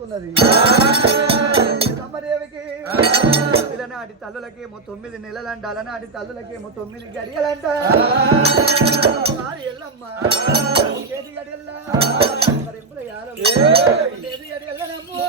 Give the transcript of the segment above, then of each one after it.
చేసుకున్నది అమ్మదేవికి ఇలనాటి తల్లులకేమో 9 నెలలంట అలనాటి తల్లులకేమో 9 గడియలంట ఎల్లమ్మ చేతి గడియల్లా మరింపుల యారో చేతి గడియల్లనమ్మో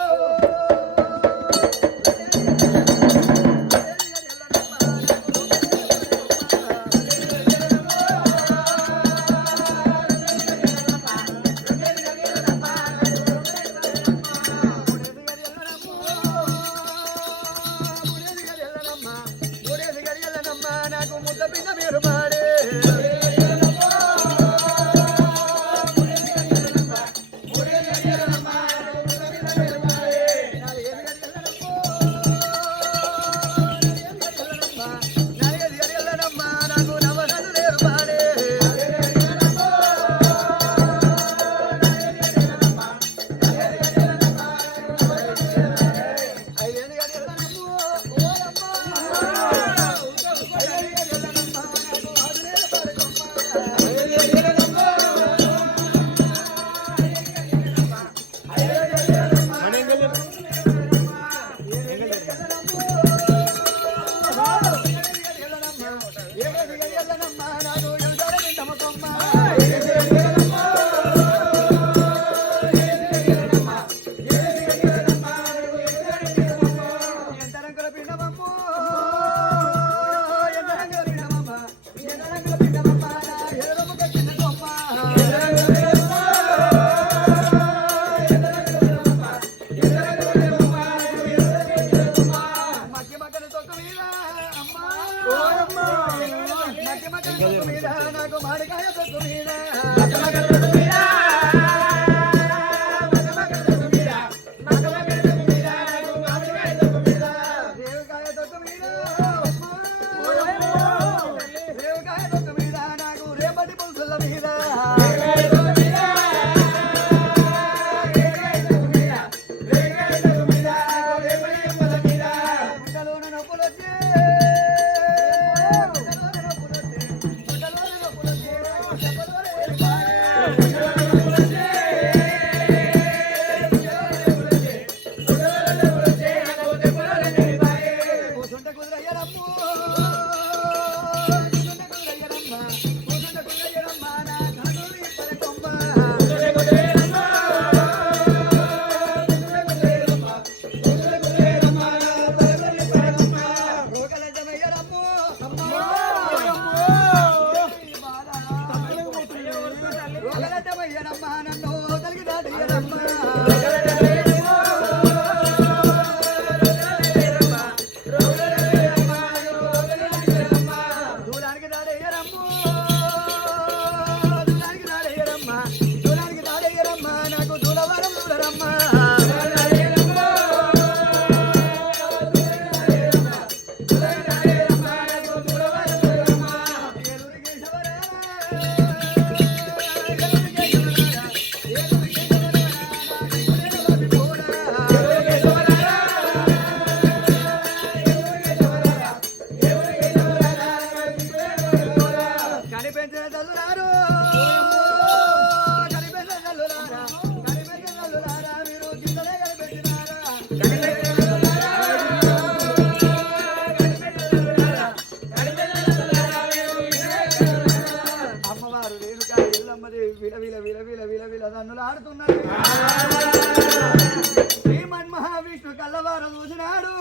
శ్రీమన్మహావిష్ణు కల్లవారు చూసినాడు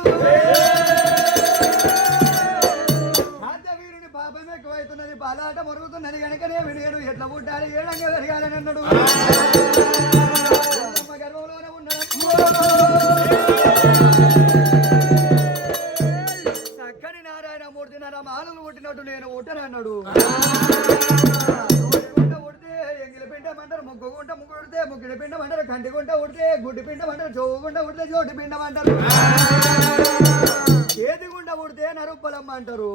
వీరుని పాపం ఎక్కువైతున్నది బాలాట మొరుగుతున్నది కనుకనే నేను ఎట్లా పుట్టాలి ఏడంగా పెరగాలని అన్నాడు గర్భంలోనే ఉన్నాడు చక్కని నారాయణమూర్తి నరమాలను పుట్టినట్టు నేను పుట్టనన్నాడు పిండమంటారు ముగ్గుగుంట ముగ్గుడితే ముగ్గుడి పిండమంటారు కంటిగుంట ఉడితే గుడ్డి పిండమంటారు చౌగుంట ఉడితే చోటి పిండమంటారు చేతిగుండ ఉడితే నరుప్పలమ్మ అంటారు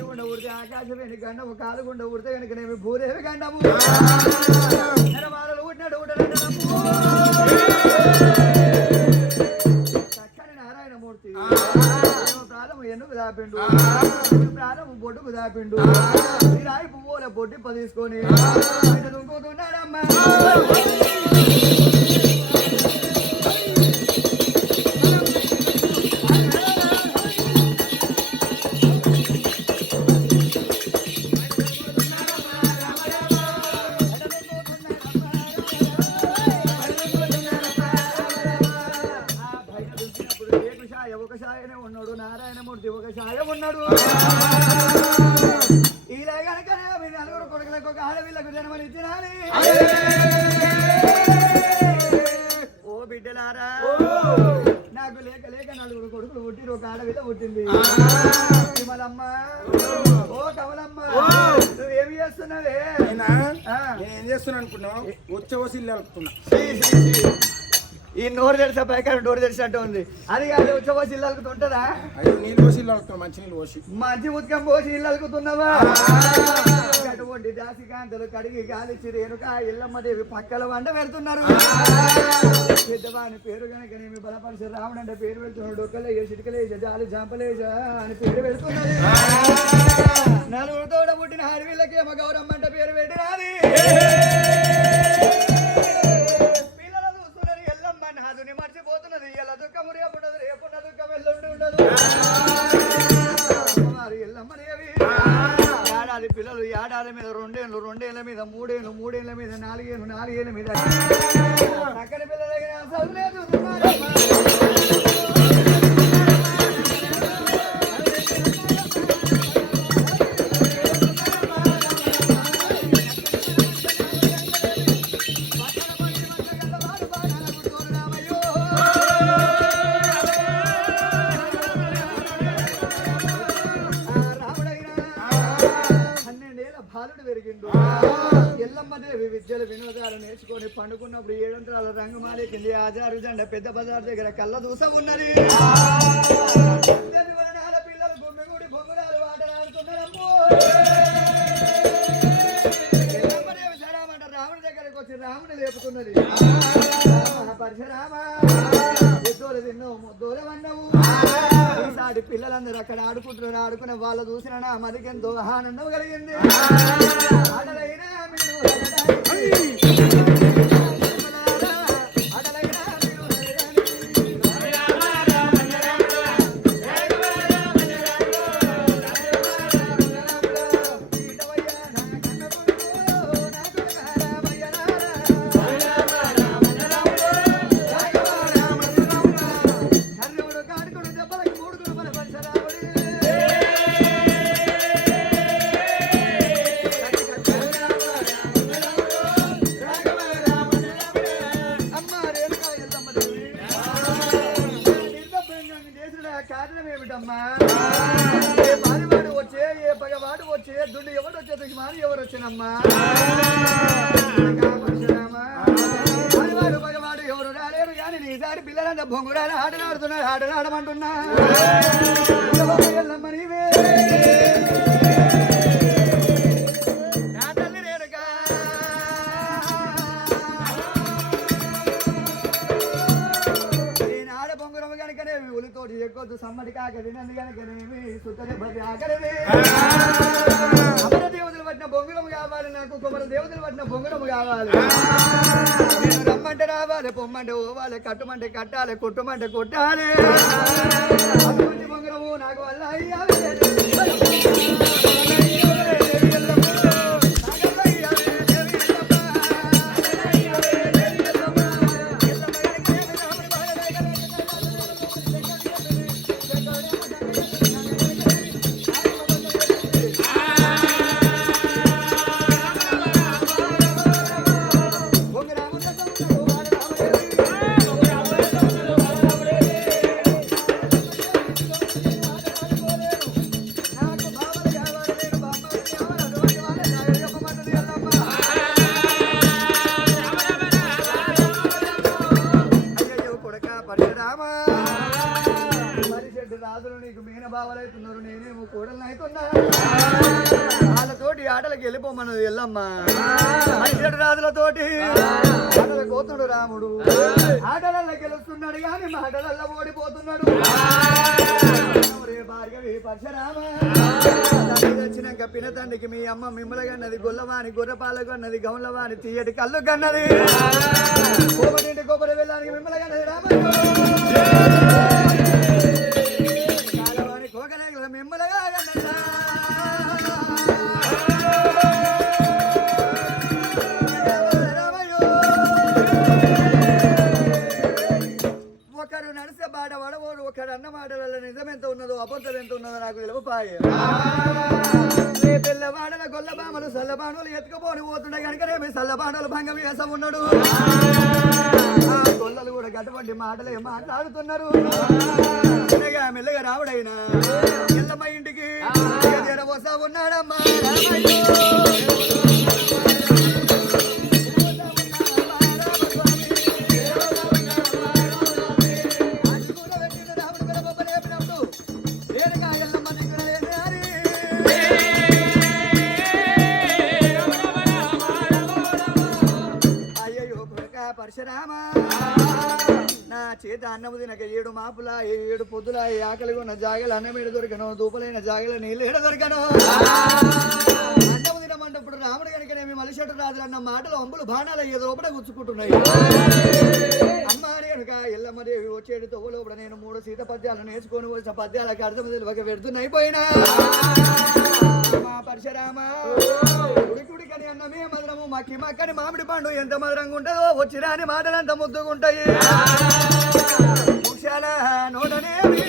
గుండ ఉడితే ఆకాశమేని గండము కాలుగుండ ఉడితే కనుకనేమి భూదేవి గండము నెరమాలలు ఉట్టినట్టు చక్కని నారాయణమూర్తి ప్రాణము ఎన్నుకు దాపిండు ప్రాణము బొడ్డుకు దాపిండు ఈ రాయి పువ్వుల బొడ్డిప్ప తీసుకొని దుంకుతున్నాడమ్మా సాయనే ఉన్నాడు, నారాయణమూర్తి ఒక సాయం ఉన్నాడు. ఇలా కనుకనే మీ నలుగురు కొడుకులకు ఒక ఆడవిళ్ళకు జన్మనిచ్చినాని. ఓ బిడ్డలారా, నాకు లేక లేక నలుగురు కొడుకులు పుట్టిరు, ఒక ఆడవిల్ల పుట్టింది. కమలమ్మ, ఓ కమలమ్మ, నువ్వేమి చేస్తున్నావే? నేనేం చేస్తున్నా అనుకున్నావు? వచ్చి ఇల్లు అలుపుతున్నా. ఈ నోరు తెరిసా పైకాడ నోరు తెరిచినట్టు ఉంది. అది కాదు, ఉచ్చపోసి ఇల్లు అలుకుతుంటదా? అయ్యో, నీళ్ళు పోసి ఇల్లు అలుపుతున్నా, మంచి నీళ్ళు పోసి. మంచి ఉత్కం పోసి ఇల్లు అలుకుతున్నావా? అటువంటి దాసికాంతలు కడిగి గాలిచి రేణుక ఇల్లమ్మదేవి పక్కల వంట పెడుతున్నారు. పెద్దవాని పేరు కనుక బలపరిచి రాముడు అంటే పేరు పెడుతున్నాడు. డొక్కలేజ చిటికలేజ జాలి జాంపలేజ అని పేరు పెడుతున్నది. నలుగురు తోడ పుట్టిన హరివిల్లకేమో గౌరమ్మ అంటే పేరు పెట్టినది. నాదుని మర్చిపోతున్నది. ఎలా దుఃఖము రేపుండదు, రేపున్న దుఃఖం ఎల్లుండి ఉండదు. ఎల్లమ్మనేవి ఏడాది పిల్లలు ఏడాది మీద రెండేళ్ళు, రెండేళ్ల మీద మూడేళ్ళు, మూడేళ్ల మీద నాలుగేళ్ళు, నాలుగేళ్ల మీద చక్కని పిల్లలైన చదువులేదు. ఎల్లమ్మదేవి విద్యలు వినోదాలు నేర్చుకొని పండుకున్నప్పుడు 700 రంగుమాలి కింది ఆజారు జెండ పెద్ద బజార్ దగ్గర కళ్ళ దూస ఉన్నది. పిల్లలు గుమ్మిగూడి బొంగురాలు ఆటలాడుతున్నారమ్మో. ఎల్లమ్మదేవి సరామంట రాముడి దగ్గరకు వచ్చి రాముని లేపుతున్నది. పరశురామ, ముద్దోలు తిన్నావు, ముద్దోలు అన్నవు. ఈసారి పిల్లలందరూ అక్కడ ఆడుకుంటున్నారు. ఆడుకునే వాళ్ళు చూసిన నా మదికెంతో ఆనందం కలిగింది. ఆటలైనా మీరు ఎవరు వచ్చినమ్మా? భగవాడు ఎవరు రాలేరు కానీ నీసారి పిల్లలంతా బొంగురాలు ఆటలాడుతున్నారు. ఆటలాడమంటున్నా నీవే తల్లి రేరుగా ఈనాడ బొంగురమ్మ కనుకనే ఉలితోటి ఎక్కొద్దు, సమ్మడి కాకది నంది కనుకనేమి సుత్తనే బతి ఆకలివి. అమర దేవతలు పట్టిన బొంగురము కావాలి, నాకు కుమర దేవతలు పట్టిన బొంగురము కావాలి. నేను రమ్మంటే రావాలి, పొమ్మంటే పోవాలి, కట్టుమంటే కట్టాలి, కొట్టుమంటే కొట్టాలి. అటువంటి బొంగురము నాకు వల్ల అయ్యా. రాజులు నీకు మీన బావలైతున్నారు, నేనేమో కోడలు అవుతున్నా. వాళ్ళతోటి ఆటలకు వెళ్ళిపోమన్నది ఎల్లమ్మ. అరిచెడు రాజులతోటి ఆటలు కోతుడు రాముడు. ఆటలల్లో గెలుస్తున్నాడు కానీ మాటలల్లో ఓడిపోతున్నాడు. భార్గవి పరశురామ వచ్చినాక పినతండ్రికి మీ అమ్మ మిమ్మల కన్నది, గొల్లవాని గొర్రెపాల కన్నది, గౌన్లవాని తీయటి కళ్ళు కన్నది, కోపటింటి కొబ్బరి వెళ్ళడానికి మిమ్మల కన్నది రామ. మిమ్మలగా ఒకరు నడిసే బాట పడవోడు, ఒకరు అన్న మాటలలో నిజం ఎంత ఉన్నదో అబద్ధం ఎంత ఉన్నదో నాకు తెలియపాయే రే పిల్లవాడల గొల్లబామలు సల్లబాణులు ఎత్తుకుపోని పోతుండే కనుక రేపు సల్లబాణులు భంగం వేసం ఉన్నాడు ఆ గొల్లలు కూడా గటువంటి మాటలే మాట్లాడుతున్నారు మెల్లగా రావుడైనా ఎల్లమ్మ ఇంటికి వస్తా ఉన్నాడమ్మా పరశురామ నా చేత అన్నము తినక 7 మాపుల 7 పొద్దుల ఆకలిగా ఉన్న జాగలు అన్నం ఏడు దొరకను దూపలైన జాగల నీళ్ళు ఏడ దొరకను అన్నము తినమంటప్పుడు రాముడు కనుకనేమి మలిషటు రాజులు అన్న మాటలు అంబులు బాణాలు ఏదో లోపల గుచ్చుకుంటున్నాయి అమ్మారి కనుక ఎల్లమ్మదేవి వచ్చేడు తొవ్వ లోపల నేను 3 సీత పద్యాలు నేర్చుకొని వచ్చిన పద్యాలకు అర్థం తెలియక వెడుతున్నైపోయినా పరశురామ ఉడికుడికని అన్నమే మధురము మక్కి మక్కని మామిడి పండు ఎంత మధురంగా ఉంటుందో వచ్చిరాని మాటలంత ముద్దుగుంటాయి ముఖ్యాల నోటనేమి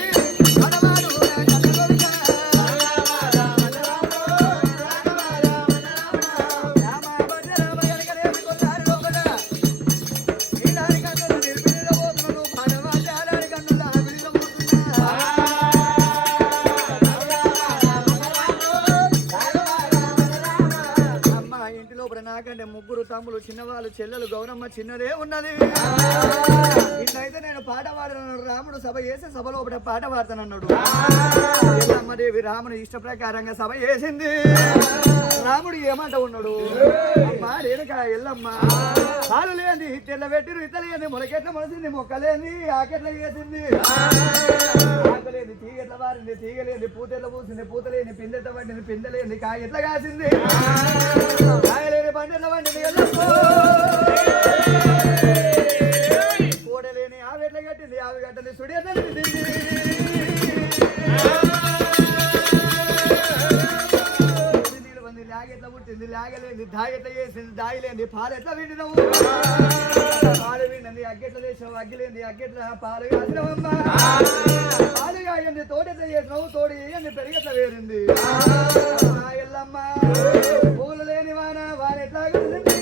నాకంటే 3 తమ్ములు చిన్నవాళ్ళు చెల్లెలు గౌరమ్మ చిన్నదే ఉన్నది ఇట్లయితే నేను పాట పాడనన్నాడు రాముడు సభ చేసి సభలో ఒకటే పాట పాడతానన్నాడు ఎల్లమ్మదేవి రాముని ఇష్ట ప్రకారంగా సభ చేసింది రాముడు ఏమంట ఉన్నాడు అమ్మా రేణుక ఎల్లమ్మ పాలు లేని తెల్ల పెట్టిరు ఇతలేని మొలకెట్ల మొలిసింది మొక్కలేని ఆకెట్ల చేసింది ఆకలేని తీగెట్ల వారింది తీగలేని పూతెట్ల పూసింది పూతలేని పిందెట్ల వండింది పిందెలేని కాయెట్ల కాసింది కాయలేని పండెట్ల వండింది కూడలేని ఆవెట్ల కట్టింది ఆవి గట్టని సుడి ఎట్ల తింది లాగెట్ల పుట్టింది లాగలేంది దాగెట్ల చేసింది దాగిలేంది పాలు ఎట్లా విండినవు పాలు విండి అగ్గెట్ల చేసినావు అగ్గిలేంది అగ్గెట్ల పాలు కాసినవమ్మా పాలు కాయండి తోటెట్ల చేసినావు తోడి వేయండి పెరిగెట్ల వేరింది ఎల్లమ్మ పూలు లేని వాన వానెట్లా కలిసింది